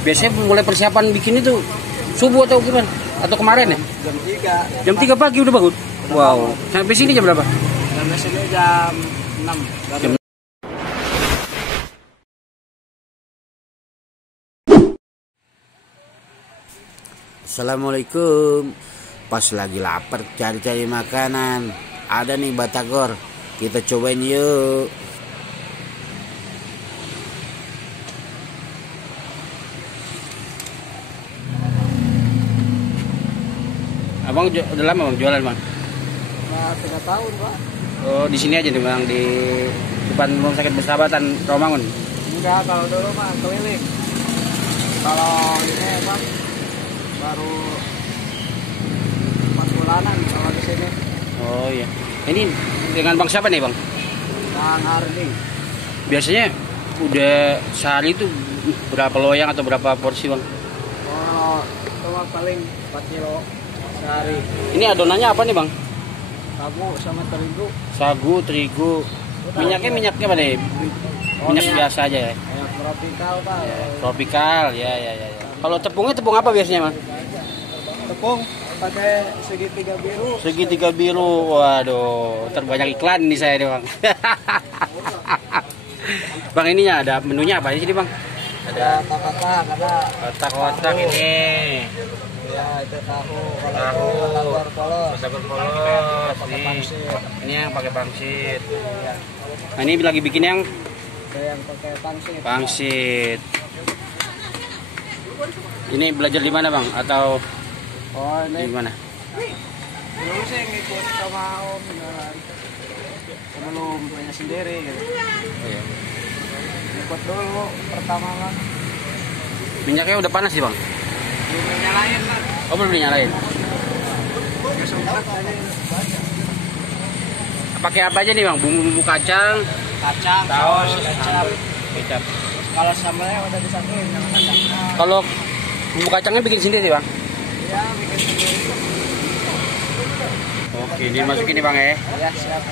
Biasanya mulai persiapan bikin itu subuh atau gimana? Atau kemarin ya? Jam 3. Jam 3 pagi udah bangun? Wow. Sampai sini jam berapa? Sampai sini jam 6. Jam Assalamualaikum. Pas lagi lapar cari-cari makanan. Ada nih batagor. Kita cobain yuk. Abang udah lama bang jualan bang? Nah, 3 tahun Pak. Oh di sini aja nih bang, di depan Rumah Sakit Persahabatan Rawamangun. Enggak, kalau dulu mah keliling. Kalau ini Pak baru 4 bulanan kalau di sini. Oh iya. Ini dengan bang siapa nih bang? Bang Ardi. Biasanya udah sehari itu berapa loyang atau berapa porsi bang? Oh, itu mah paling 4 kilo sehari. Ini adonannya apa nih bang? Sagu sama terigu. Sagu, terigu. Minyaknya apa nih? Minyak biasa aja ya? Kayak tropikal Pak. Tropikal, ya. Kalau tepungnya tepung apa biasanya bang? Tepung pakai segitiga biru. Segitiga biru, waduh, terbanyak iklan nih saya nih bang. Bang ininya ada menunya apa di sini bang? Ada kotak, ada Kotak-kotak ini. ya itu tahu. Tahu. Batagor polos. Batagor polos. Pakai Nih. pangsit. Ini yang pakai pangsit. Ya, Nah ini lagi bikin yang ada yang pakai pangsit. pangsit. Ini belajar di mana bang? Atau Oh di ini mana? dulu sih ngikut sama om jualan. Sebelum punya sendiri gitu. Oh, iya. Ikut dulu pertama kan. Minyaknya udah panas sih bang? Belum nyalain kan. Oh belum dinyalain. Ya sempat tadi Pakai apa aja nih bang? Bumbu-bumbu kacang, kacang, saus, kecap. kecap. Kalau sambalnya udah disatuin sama kacang. Kalau bumbu kacangnya bikin sendiri bang? Ya bikin sendiri. Oke, dimasukin nih bang ya. Ya siap.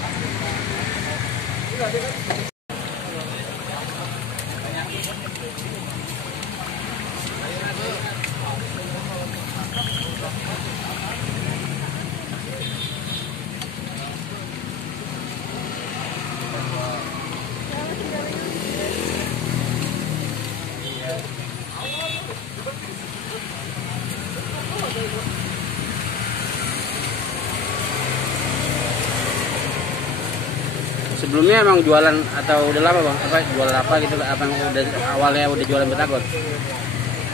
Sebelumnya emang jualan atau udah lama bang? Apa jualan apa gitu? Apa yang udah awalnya udah jualan batagor?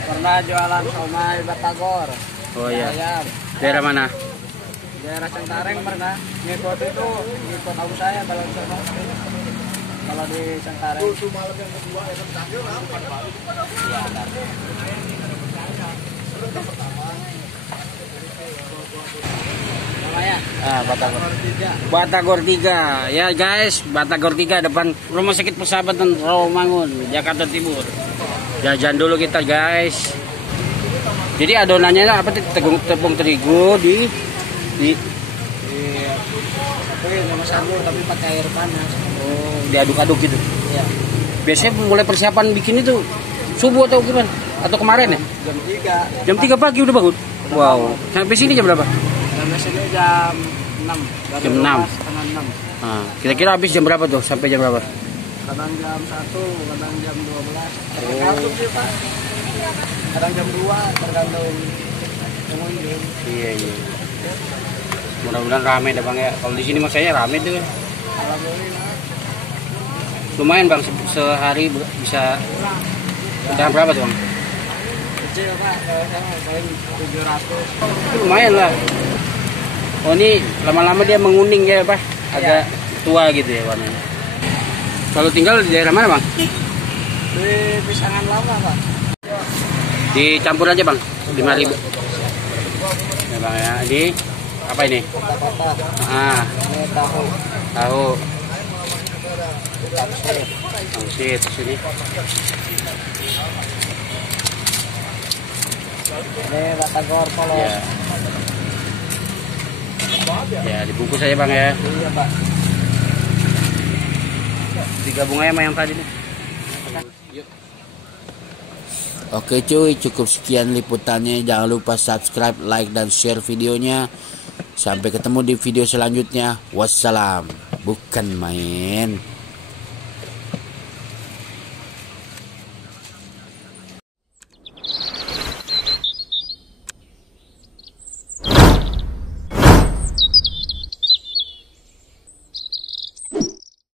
Pernah jualan somai batagor. Oh iya. Ayam. Daerah mana? Daerah Cengkareng pernah. Ngikut itu ngikut abang saya kalau di sana. Kalau di Cengkareng. Iya, ada. Namanya Batagor. Batagor 3. Ya guys, Batagor 3 depan Rumah Sakit Persahabatan Rawamangun, Jakarta Timur. Jajan dulu kita guys. Jadi adonannya apa tuh? Tepung terigu tapi sama sagu tapi pakai air panas. oh, diaduk-aduk gitu. Iya. Biasanya mulai persiapan bikin itu subuh atau gimana? Atau kemarin ya? Jam 3. Jam 3 pagi udah bangun? Wow. Sampai sini jam berapa? Sampai sini jam 6. Jam 6. Setengah 6. Nah, kira-kira habis jam berapa tuh? Sampai jam berapa? Kadang jam 1, kadang jam 12. Tergantung sih Pak. Kadang jam 2, tergantung pengunjung. Iya. Mudah-mudahan rame dah bang ya. Kalau di sini mas saya rame tuh. Alhamdulillah. Lumayan bang, sehari bisa udah berapa tuh bang? Kecil Pak, kalau saya paling 700. Itu lumayan lah. Oh ini lama-lama dia menguning ya pak? Agak tua gitu ya warnanya. Kalau tinggal di daerah mana bang? Di Pisangan Lama Pak. Dicampur aja bang, 5.000. Ya bang ya, ini apa ini? Kotak-kotak. Ini tahu. Tahu. Pangsit. Pangsit sini. Ini batagor polos. Ya. Ya dibungkus aja bang ya. Iya Pak. Digabung aja sama yang tadi nih. Oke cuy, cukup sekian liputannya. Jangan lupa subscribe, like, dan share videonya. Sampai ketemu di video selanjutnya. Wassalam. Bukan main.